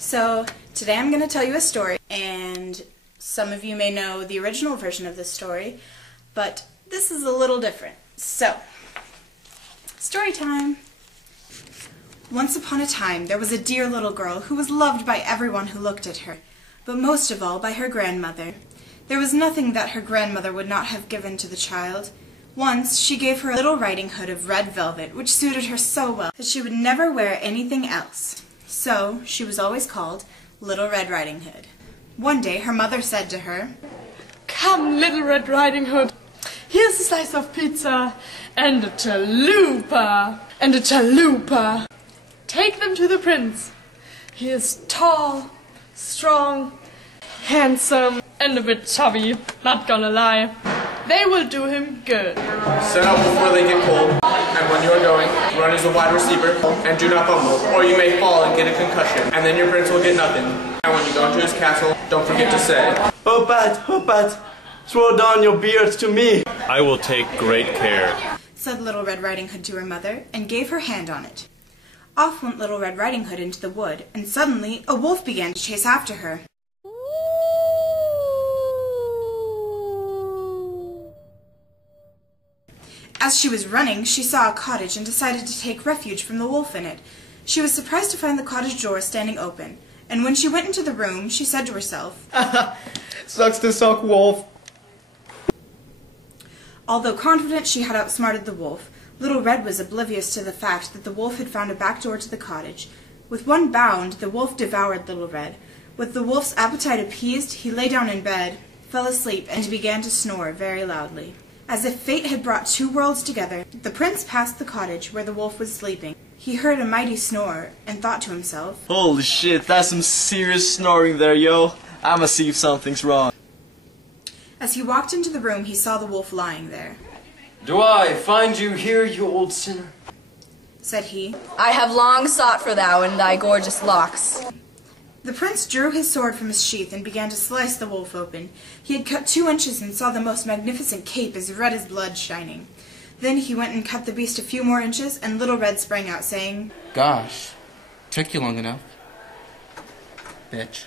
So today I'm going to tell you a story, and some of you may know the original version of this story, but this is a little different. So, story time. Once upon a time there was a dear little girl who was loved by everyone who looked at her, but most of all by her grandmother. There was nothing that her grandmother would not have given to the child. Once she gave her a little riding hood of red velvet, which suited her so well that she would never wear anything else. So she was always called Little Red Riding Hood. One day her mother said to her, "Come, Little Red Riding Hood, here's a slice of pizza and a chalupa and a chalupa. Take them to the prince. He is tall, strong, handsome, and a bit chubby, not gonna lie. They will do him good." Set up before they get cold, and when you are going, run as a wide receiver, and do not fumble, or you may fall and get a concussion, and then your prince will get nothing. And when you go into his castle, don't forget to say, Hopat, throw down your beards to me." "I will take great care," said Little Red Riding Hood to her mother, and gave her hand on it. Off went Little Red Riding Hood into the wood, and suddenly a wolf began to chase after her. As she was running, she saw a cottage and decided to take refuge from the wolf in it. She was surprised to find the cottage door standing open, and when she went into the room, she said to herself, "Sucks to suck, wolf." Although confident she had outsmarted the wolf, Little Red was oblivious to the fact that the wolf had found a back door to the cottage. With one bound, the wolf devoured Little Red. With the wolf's appetite appeased, he lay down in bed, fell asleep, and began to snore very loudly. As if fate had brought two worlds together, the prince passed the cottage where the wolf was sleeping. He heard a mighty snore and thought to himself, Holy shit, that's some serious snoring there, yo. I'ma see if something's wrong. As he walked into the room, he saw the wolf lying there. "Do I find you here, you old sinner?" Said he. "I have long sought for thou in thy gorgeous locks." The prince drew his sword from his sheath and began to slice the wolf open. He had cut 2 inches and saw the most magnificent cape as red as blood shining. Then he went and cut the beast a few more inches, and Little Red sprang out, saying, "Gosh, took you long enough, bitch."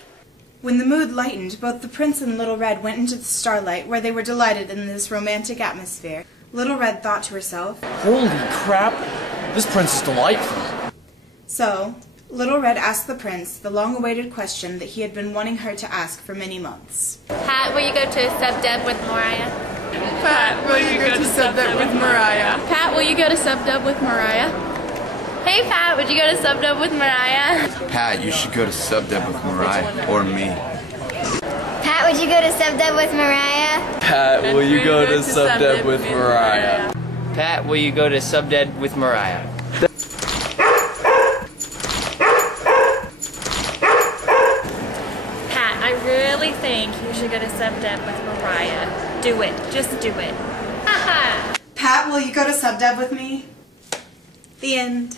When the mood lightened, both the prince and Little Red went into the starlight, where they were delighted in this romantic atmosphere. Little Red thought to herself, Holy crap, this prince is delightful. So Little Red asked the prince the long-awaited question that he had been wanting her to ask for many months. Pat, will you go to Subdeb with Mariah? Pat, will you go to Subdeb with Mariah? Pat, will you go to Subdeb with Mariah? Hey Pat, would you go to Subdeb with Mariah? Pat, you should go to Subdeb with Mariah, or me. Pat, would you go to Subdeb with Mariah? Pat, will you go to Subdeb with Mariah? Pat, will you go to Subdeb with Mariah? Pat, I really think you should go to Subdeb with Mariah. Do it. Just do it. Pat, will you go to Subdeb with me? The end.